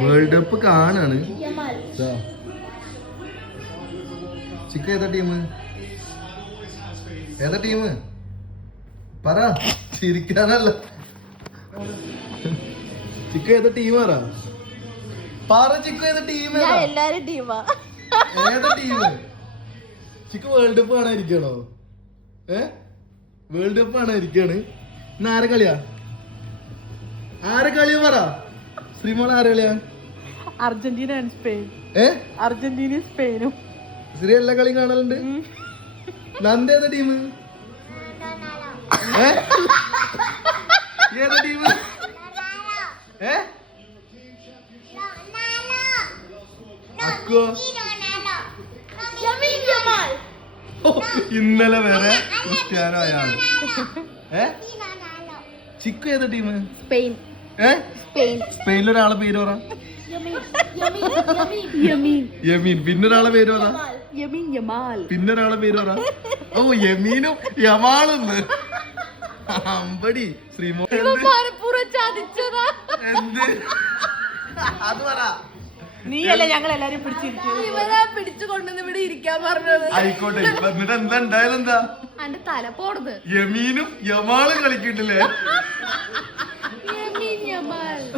World cup കാണാണ്. ചിക്ക ഏതാ team? ഏതാ ടീം പറ, ചിരിക്കാനല്ല. ചിക്ക ഏതാ ടീം പറ. ചിക്ക ഏതാ ടീം? എല്ലാരും ടീമാ. ഏതാ ടീം? ചിക്ക വേൾഡ് കപ്പ് കാണാതിരിക്കണോ? വേൾഡ് കപ്പ് കാണാതിരിക്കാണ്. ഇന്ന് ആരെ കളിയാ? ആരെ കളിയാ പറ ശ്രീമോൾ, ആരെ കളിയാ? Argentina and Spain. അർജന്റീനയും സ്പെയിനും. ശ്രീ എല്ലാ കളിയും കാണലുണ്ട്. നന്ദ ഏതാ ടീം? ഏതാ ടീം? അക്കോ ഇന്നലെ വരെ ക്രിസ്ത്യാനോ അയാള്. ചിക്കു ഏതാ ടീം? സ്പെയിൻ. സ്പെയിനിലൊരാളെ പേര് പറ. യമീൻ. പിന്നൊരാളെ പേര് പറ. പിന്നൊരാളെ പേര് പറ. ഓ, യമീനും യമാളെന്ന്. അമ്പടി ശ്രീമോ എന്ത് അത് പറ. നീയല്ലേ ഞങ്ങൾ എല്ലാരും പിടിച്ചു കൊണ്ടുവന്ന് ഇവിടെ ഇരിക്കാൻ പറഞ്ഞത്. ആയിക്കോട്ടെ. എന്നിട്ട് എന്താ ഉണ്ടായാലും എന്താ? എന്റെ തല പോടത്. യമീനും യമാളും കളിക്കിട്ടില്ലേ?